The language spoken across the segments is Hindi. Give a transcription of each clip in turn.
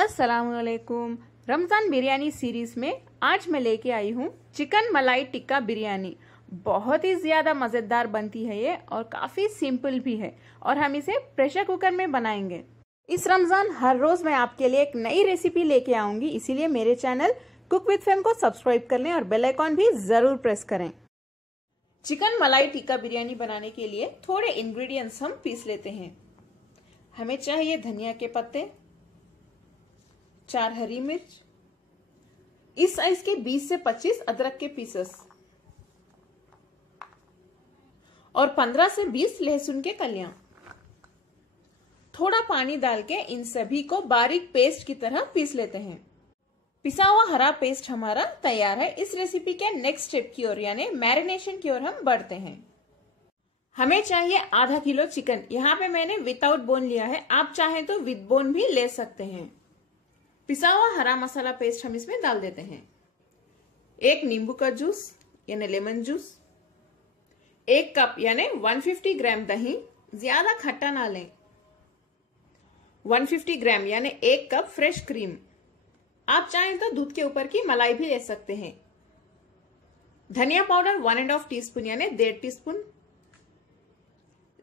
अस्सलामुअलैकुम। रमजान बिरयानी सीरीज में आज मैं लेके आई हूँ चिकन मलाई टिक्का बिरयानी। बहुत ही ज्यादा मजेदार बनती है ये और काफी सिंपल भी है और हम इसे प्रेशर कुकर में बनाएंगे। इस रमजान हर रोज मैं आपके लिए एक नई रेसिपी लेके आऊंगी, इसीलिए मेरे चैनल कुक विद फैम को सब्सक्राइब कर लें और बेल आइकॉन भी जरूर प्रेस करें। चिकन मलाई टिक्का बिरयानी बनाने के लिए थोड़े इंग्रेडिएंट्स हम पीस लेते हैं। हमें चाहिए धनिया के पत्ते, 4 हरी मिर्च, इस साइज के 20 से 25 अदरक के पीसेस और 15 से 20 लहसुन के कलियां। थोड़ा पानी डाल के इन सभी को बारीक पेस्ट की तरह पीस लेते हैं। पिसा हुआ हरा पेस्ट हमारा तैयार है। इस रेसिपी के नेक्स्ट स्टेप की ओर यानी मैरिनेशन की ओर हम बढ़ते हैं। हमें चाहिए आधा किलो चिकन। यहाँ पे मैंने विदाउट बोन लिया है, आप चाहें तो विद बोन भी ले सकते हैं। पिसा हुआ हरा मसाला पेस्ट हम इसमें डाल देते हैं। 1 नींबू का जूस यानी लेमन जूस, 1 कप यानी 150 ग्राम दही, ज्यादा खट्टा ना लें, 150 ग्राम यानी 1 कप फ्रेश क्रीम। आप चाहें तो दूध के ऊपर की मलाई भी ले सकते हैं। धनिया पाउडर 1.5 टीस्पून यानी 1.5 टीस्पून,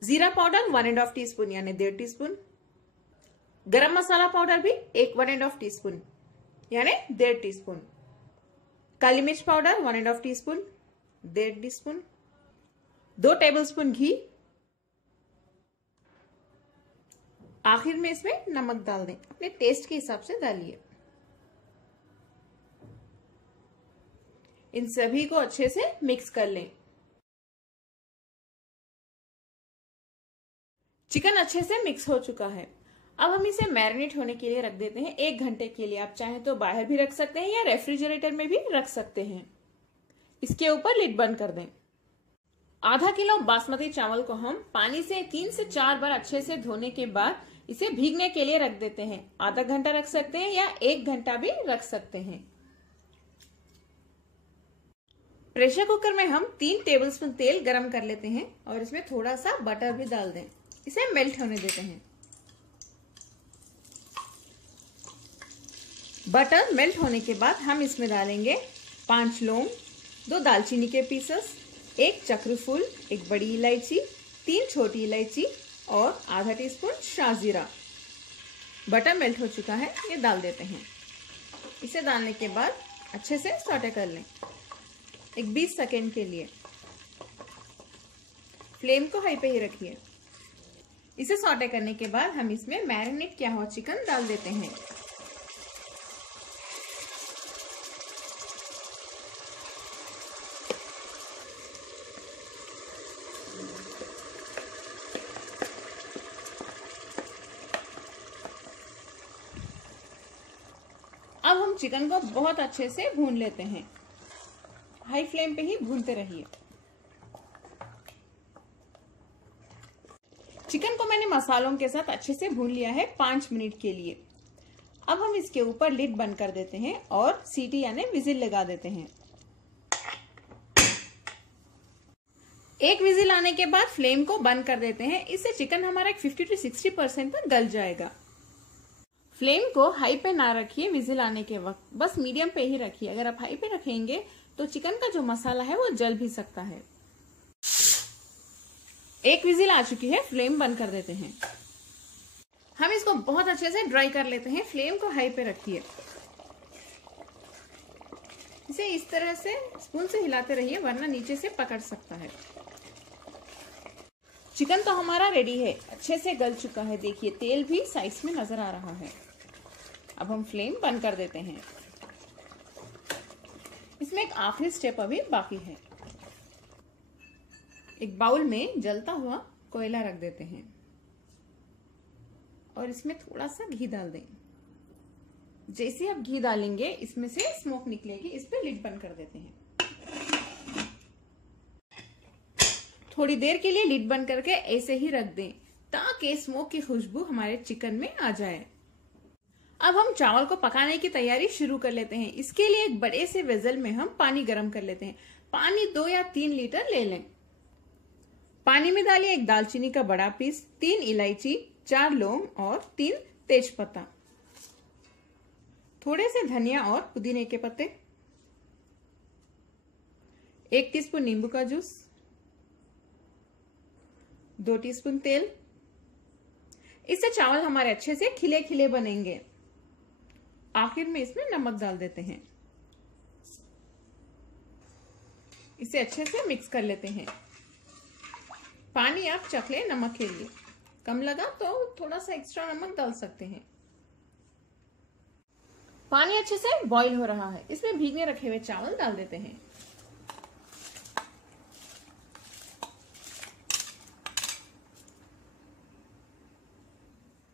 जीरा पाउडर 1.5 टीस्पून यानी 1.5 टीस्पून, गरम मसाला पाउडर भी 1.5 टीस्पून यानी 1.5 टीस्पून, काली मिर्च पाउडर 1.5 टीस्पून, 1.5 टीस्पून, 2 टेबलस्पून घी। आखिर में इसमें नमक डाल दें, अपने टेस्ट के हिसाब से डालिए। इन सभी को अच्छे से मिक्स कर लें। चिकन अच्छे से मिक्स हो चुका है। अब हम इसे मैरिनेट होने के लिए रख देते हैं 1 घंटे के लिए। आप चाहें तो बाहर भी रख सकते हैं या रेफ्रिजरेटर में भी रख सकते हैं। इसके ऊपर लिड बंद कर दें। आधा किलो बासमती चावल को हम पानी से 3 से 4 बार अच्छे से धोने के बाद इसे भीगने के लिए रख देते हैं। आधा घंटा रख सकते हैं या 1 घंटा भी रख सकते हैं। प्रेशर कुकर में हम 3 टेबलस्पून तेल गरम कर लेते हैं और इसमें थोड़ा सा बटर भी डाल दें। इसे मेल्ट होने देते हैं। बटर मेल्ट होने के बाद हम इसमें डालेंगे 5 लौंग, 2 दालचीनी के पीसेस, 1 चक्रफूल, 1 बड़ी इलायची, 3 छोटी इलायची और आधा टीस्पून शाहजीरा। बटर मेल्ट हो चुका है, ये डाल देते हैं। इसे डालने के बाद अच्छे से सौटे कर लें एक 20 सेकेंड के लिए। फ्लेम को हाई पे ही रखिए। इसे सौटे करने के बाद हम इसमें मैरिनेट किया हुआ चिकन डाल देते हैं। अब हम चिकन को बहुत अच्छे से भून लेते हैं। हाई फ्लेम पे ही भूनते रहिए। चिकन को मैंने मसालों के साथ अच्छे से भून लिया है 5 मिनट के लिए। अब हम इसके ऊपर लिड बंद कर देते हैं और सीटी यानी विजिल लगा देते हैं। 1 विजिल आने के बाद फ्लेम को बंद कर देते हैं। इससे चिकन हमारा 50 से 60% तक गल जाएगा। फ्लेम को हाई पे ना रखिए विजिल आने के वक्त, बस मीडियम पे ही रखिए। अगर आप हाई पे रखेंगे तो चिकन का जो मसाला है वो जल भी सकता है। 1 विजिल आ चुकी है, फ्लेम बंद कर देते हैं। हम इसको बहुत अच्छे से ड्राई कर लेते हैं। फ्लेम को हाई पे रखिए। इसे इस तरह से स्पून से हिलाते रहिए वरना नीचे से पकड़ सकता है। चिकन तो हमारा रेडी है, अच्छे से गल चुका है। देखिए तेल भी साइड में नजर आ रहा है। अब हम फ्लेम बंद कर देते हैं। इसमें एक आखिरी स्टेप अभी बाकी है। एक बाउल में जलता हुआ कोयला रख देते हैं और इसमें थोड़ा सा घी डाल दें। जैसे आप घी डालेंगे इसमें से स्मोक निकलेगी। इस पे लिड बंद कर देते हैं। थोड़ी देर के लिए लिड बंद करके ऐसे ही रख दें ताकि स्मोक की खुशबू हमारे चिकन में आ जाए। अब हम चावल को पकाने की तैयारी शुरू कर लेते हैं। इसके लिए एक बड़े से वेसल में हम पानी गर्म कर लेते हैं। पानी 2 या 3 लीटर ले लें। पानी में डालिए 1 दालचीनी का बड़ा पीस, 3 इलायची, 4 लौंग और 3 तेजपत्ता। थोड़े से धनिया और पुदीने के पत्ते, 1 टीस्पून नींबू का जूस, 2 टीस्पून तेल। इससे चावल हमारे अच्छे से खिले खिले बनेंगे। आखिर में इसमें नमक डाल देते हैं। इसे अच्छे से मिक्स कर लेते हैं। पानी आप चख लें नमक के लिए, कम लगा तो थोड़ा सा एक्स्ट्रा नमक डाल सकते हैं। पानी अच्छे से बॉईल हो रहा है, इसमें भीगने रखे हुए चावल डाल देते हैं।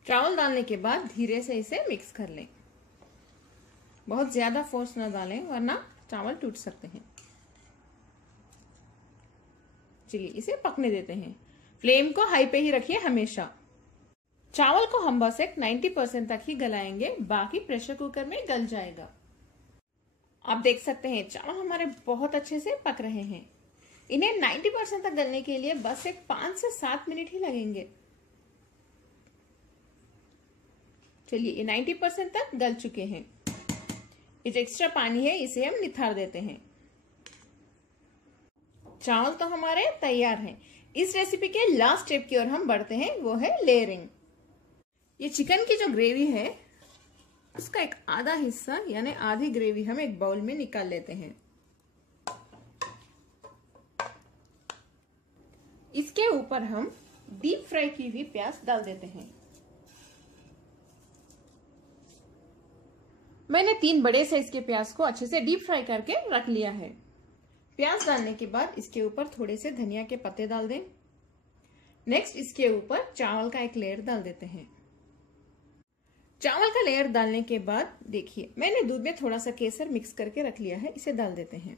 चावल डालने के बाद धीरे से इसे मिक्स कर लें। बहुत ज्यादा फोर्स न डालें वरना चावल टूट सकते हैं। चलिए इसे पकने देते हैं। फ्लेम को हाई पे ही रखिए हमेशा। चावल को हम बस एक 90% तक ही गलाएंगे, बाकी प्रेशर कुकर में गल जाएगा। आप देख सकते हैं चावल हमारे बहुत अच्छे से पक रहे हैं। इन्हें 90% तक गलने के लिए बस एक 5 से 7 मिनट ही लगेंगे। चलिए ये 90% तक गल चुके हैं। ये जो एक्स्ट्रा पानी है इसे हम निथार देते हैं। चावल तो हमारे तैयार हैं। इस रेसिपी के लास्ट स्टेप की ओर हम बढ़ते हैं, वो है लेयरिंग। ये चिकन की जो ग्रेवी है उसका एक आधा हिस्सा यानी आधी ग्रेवी हम एक बाउल में निकाल लेते हैं। इसके ऊपर हम डीप फ्राई की हुई प्याज डाल देते हैं। मैंने 3 बड़े साइज के प्याज को अच्छे से डीप फ्राई करके रख लिया है। प्याज डालने के बाद इसके ऊपर थोड़े से धनिया के पत्ते डाल दें। नेक्स्ट इसके ऊपर चावल का एक लेयर डाल देते हैं। चावल का लेयर डालने के बाद देखिए मैंने दूध में थोड़ा सा केसर मिक्स करके रख लिया है, इसे डाल देते हैं।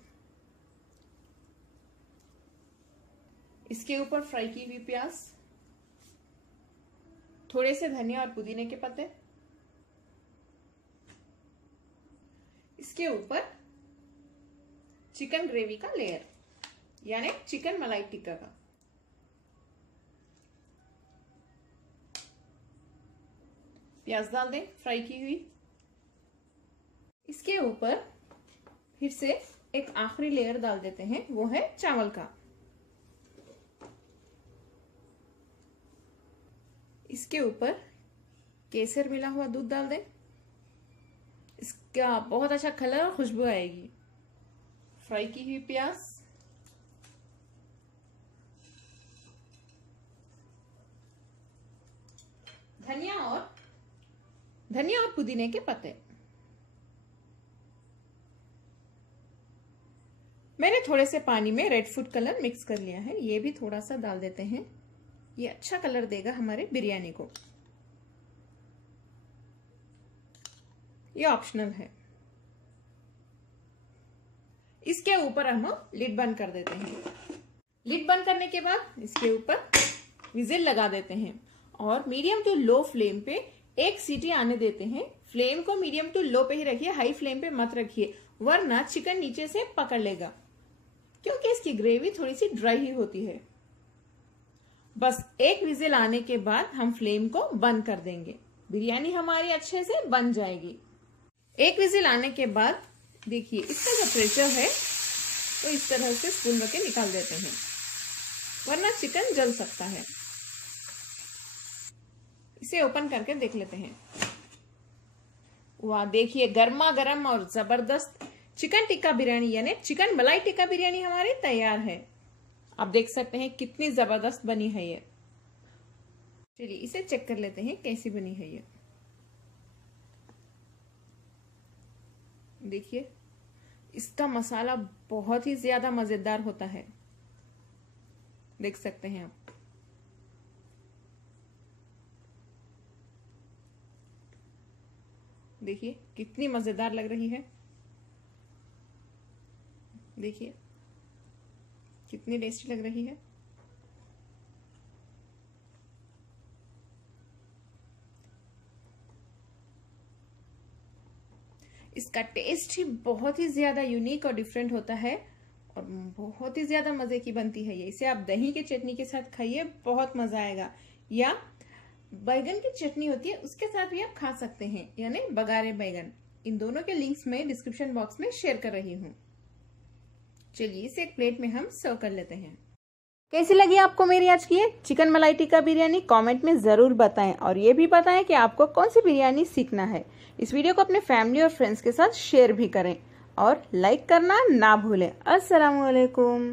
इसके ऊपर फ्राई की हुई प्याज, थोड़े से धनिया और पुदीने के पत्ते, इसके ऊपर चिकन ग्रेवी का लेयर यानी चिकन मलाई टिक्का का, प्याज डाल दें फ्राई की हुई। इसके ऊपर फिर से एक आखिरी लेयर डाल देते हैं, वो है चावल का। इसके ऊपर केसर मिला हुआ दूध डाल दें, इसका बहुत अच्छा कलर और खुशबू आएगी। फ्राई की हुई प्याज, धनिया और पुदीने के पत्ते। मैंने थोड़े से पानी में रेड फूड कलर मिक्स कर लिया है, ये भी थोड़ा सा डाल देते हैं। ये अच्छा कलर देगा हमारे बिरयानी को। ये ऑप्शनल है। इसके ऊपर हम लिड बंद कर देते हैं। लिड बंद करने के बाद इसके ऊपर विजिल लगा देते हैं और मीडियम टू लो फ्लेम पे 1 सीटी आने देते हैं। फ्लेम को मीडियम टू लो पे ही रखिए, हाई फ्लेम पे मत रखिए वरना चिकन नीचे से पकड़ लेगा, क्योंकि इसकी ग्रेवी थोड़ी सी ड्राई ही होती है। बस 1 विजिल आने के बाद हम फ्लेम को बंद कर देंगे। बिरयानी हमारी अच्छे से बन जाएगी। 1 विजिल आने के बाद देखिए इसका जो प्रेशर है तो इस तरह से स्पून रख के निकाल देते हैं, वरना चिकन जल सकता है। इसे ओपन करके देख लेते हैं। वाह, देखिए गर्मा गर्म और जबरदस्त चिकन टिक्का बिरयानी यानी चिकन मलाई टिक्का बिरयानी हमारी तैयार है। आप देख सकते हैं कितनी जबरदस्त बनी है ये। चलिए इसे चेक कर लेते हैं कैसी बनी है ये। देखिए इसका मसाला बहुत ही ज्यादा मजेदार होता है, देख सकते हैं आप। देखिए कितनी मजेदार लग रही है, देखिए कितनी टेस्टी लग रही है। इसका टेस्ट ही बहुत ही ज्यादा यूनिक और डिफरेंट होता है और बहुत ही ज्यादा मजे की बनती है ये। इसे आप दही के चटनी के साथ खाइए, बहुत मजा आएगा, या बैगन की चटनी होती है उसके साथ भी आप खा सकते हैं, यानी बघारे बैगन। इन दोनों के लिंक्स मैं डिस्क्रिप्शन बॉक्स में शेयर कर रही हूँ। चलिए इसे एक प्लेट में हम सर्व कर लेते हैं। कैसी लगी आपको मेरी आज की चिकन मलाई टिक्का बिरयानी? कमेंट में जरूर बताएं और ये भी बताएं कि आपको कौन सी बिरयानी सीखना है। इस वीडियो को अपने फैमिली और फ्रेंड्स के साथ शेयर भी करें और लाइक करना ना भूलें। अस्सलाम वालेकुम।